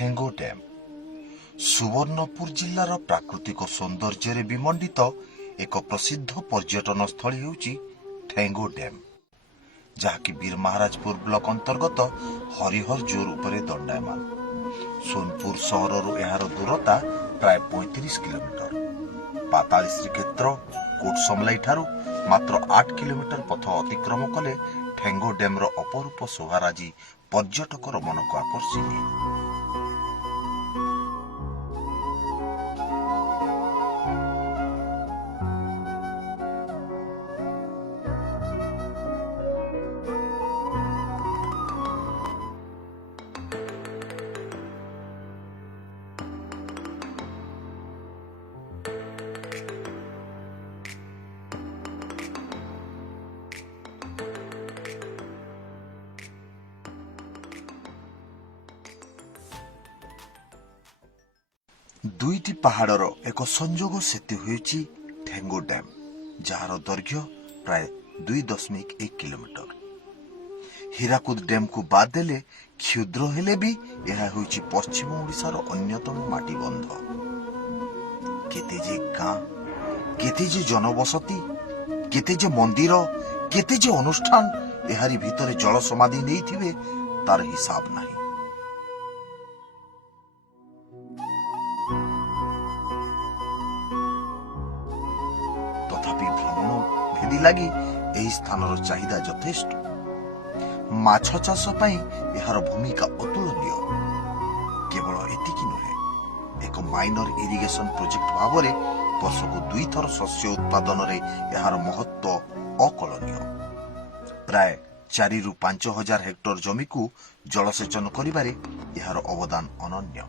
थेंगो dam Subarnapur जिल्लार प्राकृतिक सौंदर्य विमंडित एक प्रसिद्ध पर्यटन स्थली होउची थेंगो डैम जहाँकि बीरमहाराजपुर ब्लॉक अंतर्गत हरिहर जोर उपरे दंडायमान। सोनपुर सहररू एहार दूरता प्राय 35 किलोमीटर। पाताली श्रीक्षेत्र कोट समलाई ठारू मात्र 8 किलोमीटर पथ अतिक्रम कले थेंगो डैम अपरूप शोभाराजी पर्यटकर मन को आकर्षित। दुईटी पहाड़र एक संजोग सेतु होइछि थेंगो डैम जार दैर्घ्य प्राय 2.1 किलोमीटर। हीराकुद डैम को बाद देले क्षुद्र हेले भी यह होइछि पश्चिम ओडिशार अन्यतम माटी बंध। केते जे गाँ, केते जे जनबसती, केते जे मंदिर, केते जे अनुष्ठान एहारी भितरे जल समाधि नहीं थिबे तार हिसाब नहीं। तथापि भ्रमण भेदी लगी एही स्थानर चाहिदा यथेष्ट। माछ चाष पई एहार भूमिका अतुलनीय। केवल एतिकी नुहे, एक माइनर इरिगेशन प्रोजेक्ट भावरे वर्षको 2 थर शस्य उत्पादन रे एहार महत्व अकलनीय। प्राय 4 ରୁ 5 हजार हेक्टर जमी को जलसेचन करिबारे एहार अवदान अनन्य।